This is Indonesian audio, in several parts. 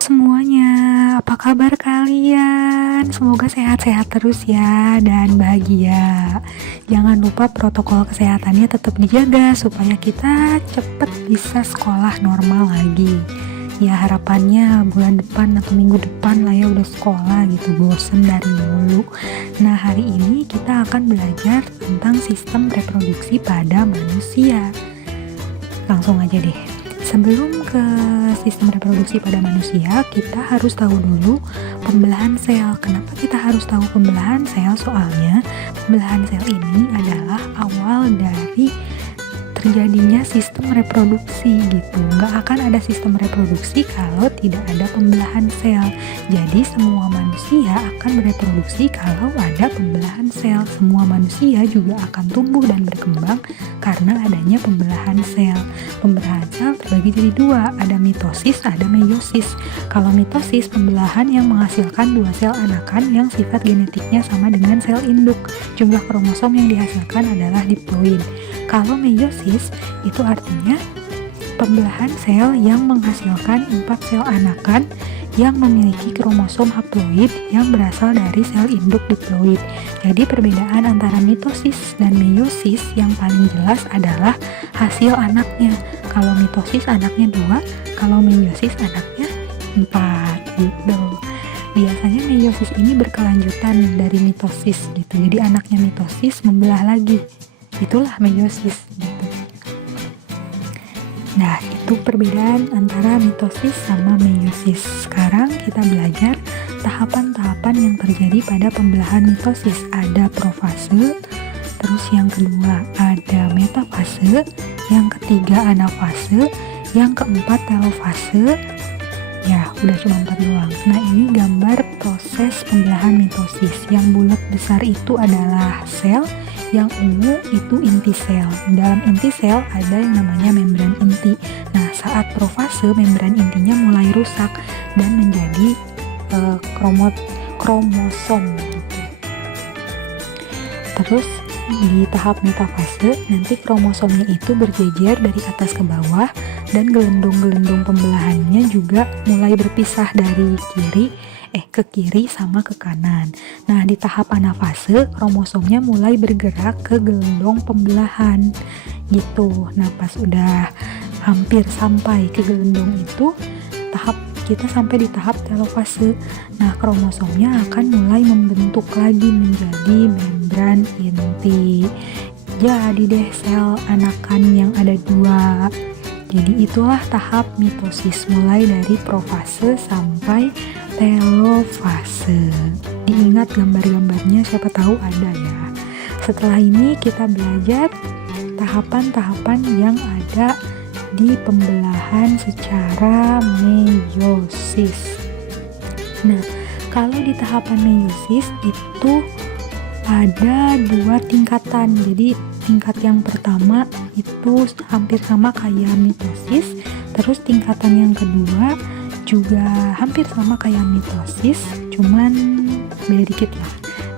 Semuanya, apa kabar kalian? Semoga sehat-sehat terus ya dan bahagia. Jangan lupa protokol kesehatannya tetap dijaga supaya kita cepet bisa sekolah normal lagi. Ya harapannya bulan depan atau minggu depan lah ya udah sekolah gitu, bosen dari dulu. Nah hari ini kita akan belajar tentang sistem reproduksi pada manusia. Langsung aja deh. Sebelum ke sistem reproduksi pada manusia, kita harus tahu dulu pembelahan sel. Kenapa kita harus tahu pembelahan sel? Soalnya pembelahan sel ini adalah awal dari terjadinya sistem reproduksi gitu. Nggak akan ada sistem reproduksi kalau tidak ada pembelahan sel. Jadi semua manusia akan bereproduksi kalau ada pembelahan sel. Semua manusia juga akan tumbuh dan berkembang karena adanya pembelahan sel. Pembelahan sel terbagi jadi dua, ada mitosis, ada meiosis. Kalau mitosis, pembelahan yang menghasilkan dua sel anakan yang sifat genetiknya sama dengan sel induk. Jumlah kromosom yang dihasilkan adalah diploid. Kalau meiosis, itu artinya pembelahan sel yang menghasilkan 4 sel anakan yang memiliki kromosom haploid yang berasal dari sel induk diploid. Jadi perbedaan antara mitosis dan meiosis yang paling jelas adalah hasil anaknya. Kalau mitosis anaknya 2, kalau meiosis anaknya 4 gitu. Biasanya meiosis ini berkelanjutan dari mitosis gitu. Jadi anaknya mitosis membelah lagi. Itulah meiosis gitu. Nah, itu perbedaan antara mitosis sama meiosis. Sekarang kita belajar tahapan-tahapan yang terjadi pada pembelahan mitosis. Ada profase, terus yang kedua ada metafase, yang ketiga anafase, yang keempat telofase. Ya, udah cuma 4 doang. Nah, ini gambar proses pembelahan mitosis. Yang bulat besar itu adalah sel, yang ungu itu inti sel. Dalam inti sel ada yang namanya membran inti. Nah, saat profase, membran intinya mulai rusak dan menjadi kromosom. Terus di tahap metafase, nanti kromosomnya itu berjejer dari atas ke bawah dan gelendung-gelendung pembelahannya juga mulai berpisah dari ke kiri sama ke kanan. Nah, di tahap anafase, kromosomnya mulai bergerak ke gelendung pembelahan gitu. Nah, pas udah hampir sampai ke gelendung itu, kita sampai di tahap telofase. Nah, kromosomnya akan mulai membentuk lagi menjadi membran inti. Jadi deh sel anakan yang ada 2. Jadi itulah tahap mitosis, mulai dari profase sampai telofase. Diingat gambar-gambarnya, siapa tahu ada ya. Setelah ini kita belajar tahapan-tahapan yang ada di pembelahan secara meiosis. Nah, kalau di tahapan meiosis itu ada 2 tingkatan. Jadi tingkat yang pertama itu hampir sama kayak mitosis, terus tingkatan yang kedua juga hampir sama kayak mitosis, cuman beda dikit lah,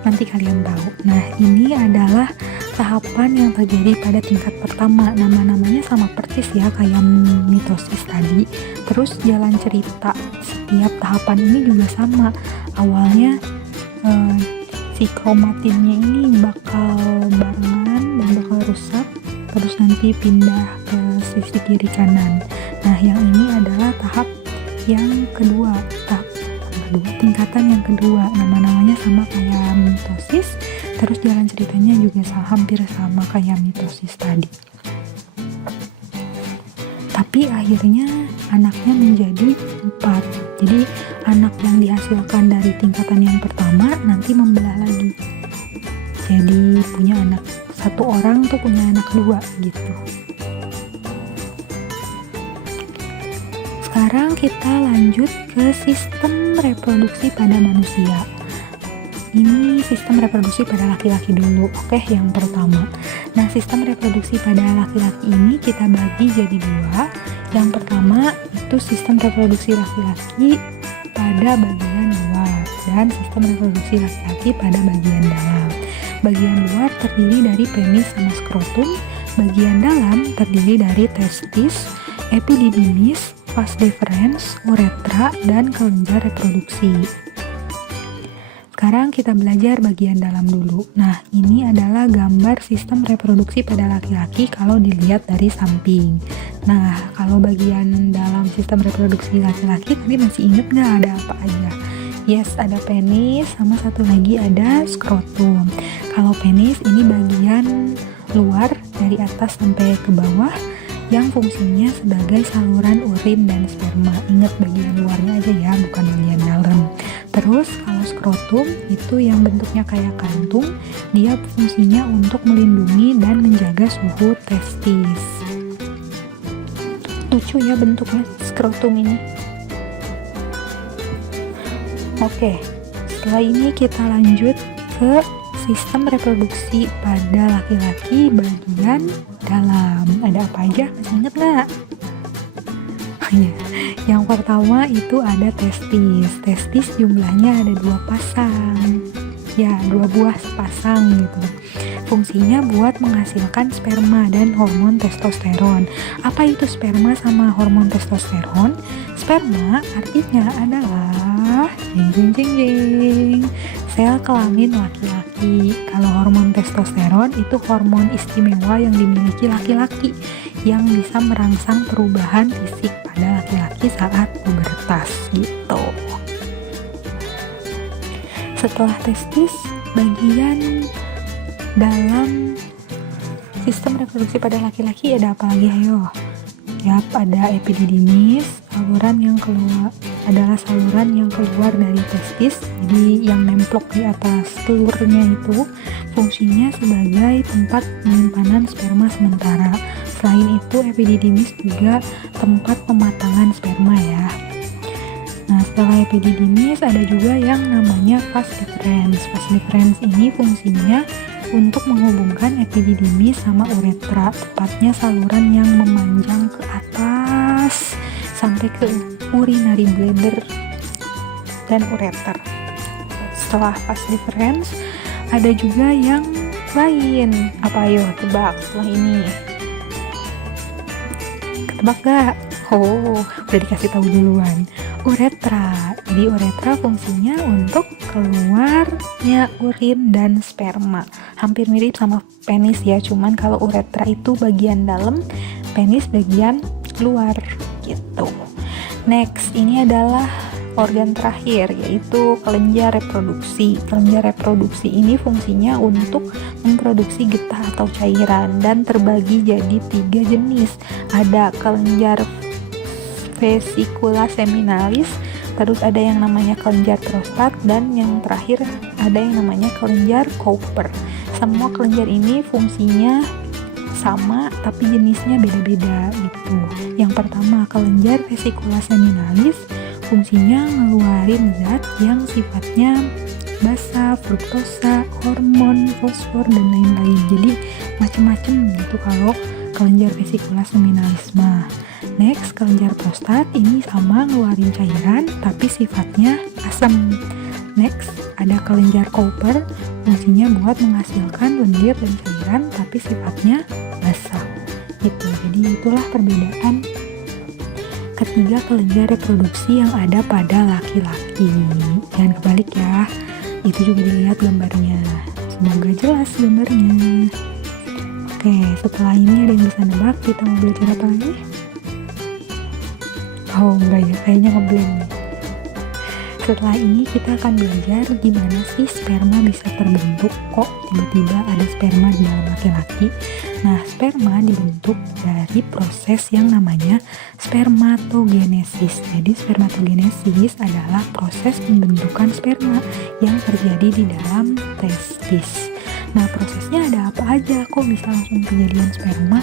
nanti kalian tahu. Nah, ini adalah tahapan yang terjadi pada tingkat pertama. Nama-namanya sama persis ya kayak mitosis tadi. Terus jalan cerita setiap tahapan ini juga sama. Awalnya si kromatinnya ini bakal barengan dan bakal rusak, terus nanti pindah ke sisi kiri kanan. Nah, yang ini adalah tahap yang kedua, tingkatan yang kedua. Nama-namanya sama kayak mitosis, terus jalan ceritanya juga hampir sama kayak mitosis tadi. Tapi akhirnya anaknya menjadi 4. Jadi anak yang dihasilkan dari tingkatan yang pertama nanti membelah lagi. Jadi punya anak, satu orang tuh punya anak 2 gitu. Sekarang kita lanjut ke sistem reproduksi pada manusia. Ini sistem reproduksi pada laki-laki dulu. Oke, yang pertama. Nah, sistem reproduksi pada laki-laki ini kita bagi jadi 2. Yang pertama itu sistem reproduksi laki-laki pada bagian luar dan sistem reproduksi laki-laki pada bagian dalam. Bagian luar terdiri dari penis sama skrotum, bagian dalam terdiri dari testis, epididymis, vas deferens, uretra, dan kelenjar reproduksi. Sekarang kita belajar bagian dalam dulu. Nah, ini adalah gambar sistem reproduksi pada laki-laki kalau dilihat dari samping. Nah, kalau bagian dalam sistem reproduksi laki-laki tadi masih inget nggak ada apa aja? Yes, ada penis, sama satu lagi ada skrotum. Kalau penis ini bagian luar dari atas sampai ke bawah yang fungsinya sebagai saluran urin dan sperma. Ingat bagian luarnya aja ya, bukan bagian dalam. Terus kalau skrotum itu yang bentuknya kayak kantung, dia fungsinya untuk melindungi dan menjaga suhu testis. Lucu ya bentuknya skrotum ini. Oke, setelah ini kita lanjut ke sistem reproduksi pada laki-laki bagian dalam. Ada apa aja? Masih inget nggak? Yang pertama itu ada testis. Testis jumlahnya ada 2 pasang. Ya, 2 buah sepasang gitu. Fungsinya buat menghasilkan sperma dan hormon testosteron. Apa itu sperma sama hormon testosteron? Sperma artinya adalah sel kelamin laki-laki. Kalau hormon testosteron itu hormon istimewa yang dimiliki laki-laki yang bisa merangsang perubahan fisik pada laki-laki saat pubertas gitu. Setelah testis, bagian dalam sistem reproduksi pada laki-laki ada apa lagi? Ayo. Yap, ada epididymis, saluran yang keluar dari testis, jadi yang nemplok di atas telurnya itu fungsinya sebagai tempat penyimpanan sperma sementara. Selain itu, epididymis juga tempat pematangan sperma ya. Nah, setelah epididymis ada juga yang namanya vas deferens. Vas deferens ini fungsinya untuk menghubungkan epididymis sama uretra, tepatnya saluran yang memanjang ke atas sampai ke urinary bladder dan ureter. Setelah vas deferens ada juga yang lain. Apa ayo tebak setelah ini? Ketebak gak? Oh, udah dikasih tahu duluan. Uretra. Jadi uretra fungsinya untuk keluarnya urin dan sperma. Hampir mirip sama penis ya, cuman kalau uretra itu bagian dalam, penis bagian luar gitu. Next, ini adalah organ terakhir yaitu kelenjar reproduksi. Kelenjar reproduksi ini fungsinya untuk memproduksi getah atau cairan dan terbagi jadi 3 jenis. Ada kelenjar vesicula seminalis, terus ada yang namanya kelenjar prostat, dan yang terakhir ada yang namanya kelenjar Cowper. Semua kelenjar ini fungsinya sama tapi jenisnya beda-beda gitu. Yang pertama, kelenjar vesicula seminalis fungsinya ngeluarin zat yang sifatnya basa, fruktosa, hormon, fosfor, dan lain-lain. Jadi macam-macam gitu kalau kelenjar vesicula seminalis mah. Next, kelenjar prostat ini sama ngeluarin cairan tapi sifatnya asam. Next, ada kelenjar Cowper, fungsinya buat menghasilkan lendir dan cairan tapi sifatnya basah gitu. Jadi itulah perbedaan ketiga kelenjar reproduksi yang ada pada laki-laki. Jangan kebalik ya, itu juga dilihat gambarnya. Semoga jelas gambarnya. Oke, setelah ini ada yang bisa nebak kita mau belajar apa lagi? Oh enggak ya, kayaknya ngeblank. Setelah ini kita akan belajar gimana sih sperma bisa terbentuk, kok tiba-tiba ada sperma di dalam laki-laki. Nah, sperma dibentuk dari proses yang namanya spermatogenesis. Jadi spermatogenesis adalah proses pembentukan sperma yang terjadi di dalam testis. Nah, prosesnya ada apa aja kok bisa langsung kejadian sperma?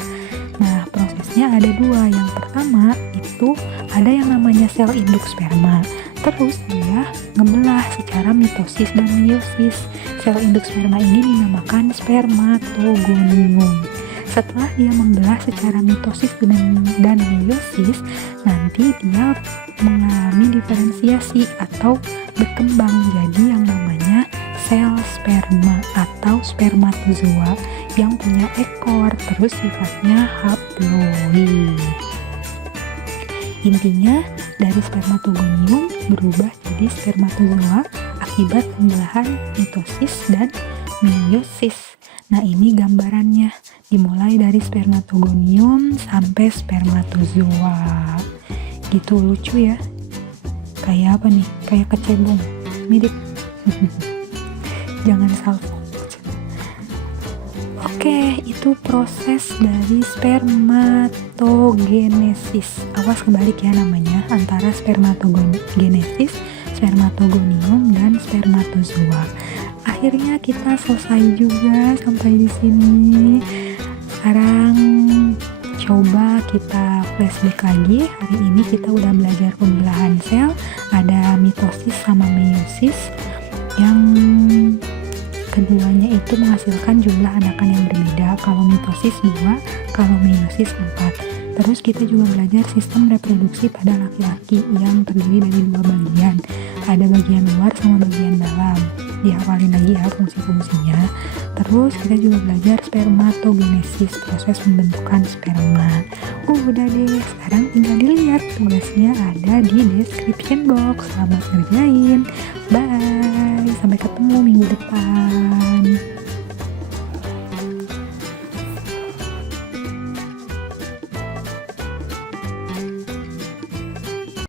Nah, prosesnya ada 2. Yang pertama itu ada yang namanya sel induk sperma. Terus dia ngebelah secara mitosis dan meiosis. Sel induk sperma ini dinamakan spermatogonium. Setelah dia membelah secara mitosis dan meiosis, nanti dia mengalami diferensiasi atau berkembang jadi yang namanya sel sperma atau spermatozoa yang punya ekor, terus sifatnya haploid. Intinya, dari spermatogonium berubah jadi spermatozoa akibat pembelahan mitosis dan meiosis. Nah, ini gambarannya, dimulai dari spermatogonium sampai spermatozoa. Gitu, lucu ya. Kayak apa nih? Kayak kecebong. Mirip. Jangan salvo. Oke, itu proses dari spermatogenesis. Awas kebalik ya namanya, antara spermatogenesis, spermatogonium, dan spermatozoa. Akhirnya kita selesai juga sampai di sini. Sekarang coba kita flashback lagi. Hari ini kita udah belajar pembelahan sel, ada mitosis sama meiosis, yang keduanya itu menghasilkan jumlah anakan yang berbeda. Kalau mitosis 2, kalau meiosis 4. Terus kita juga belajar sistem reproduksi pada laki-laki yang terdiri dari 2 bagian. Ada bagian luar sama bagian dalam. Dihafalin lagi ya fungsi-fungsinya. Terus kita juga belajar spermatogenesis, proses pembentukan sperma. Udah deh, sekarang tinggal dilihat. Tugasnya ada di description box. Selamat ngerjain. Bye. Sampai ketemu minggu depan.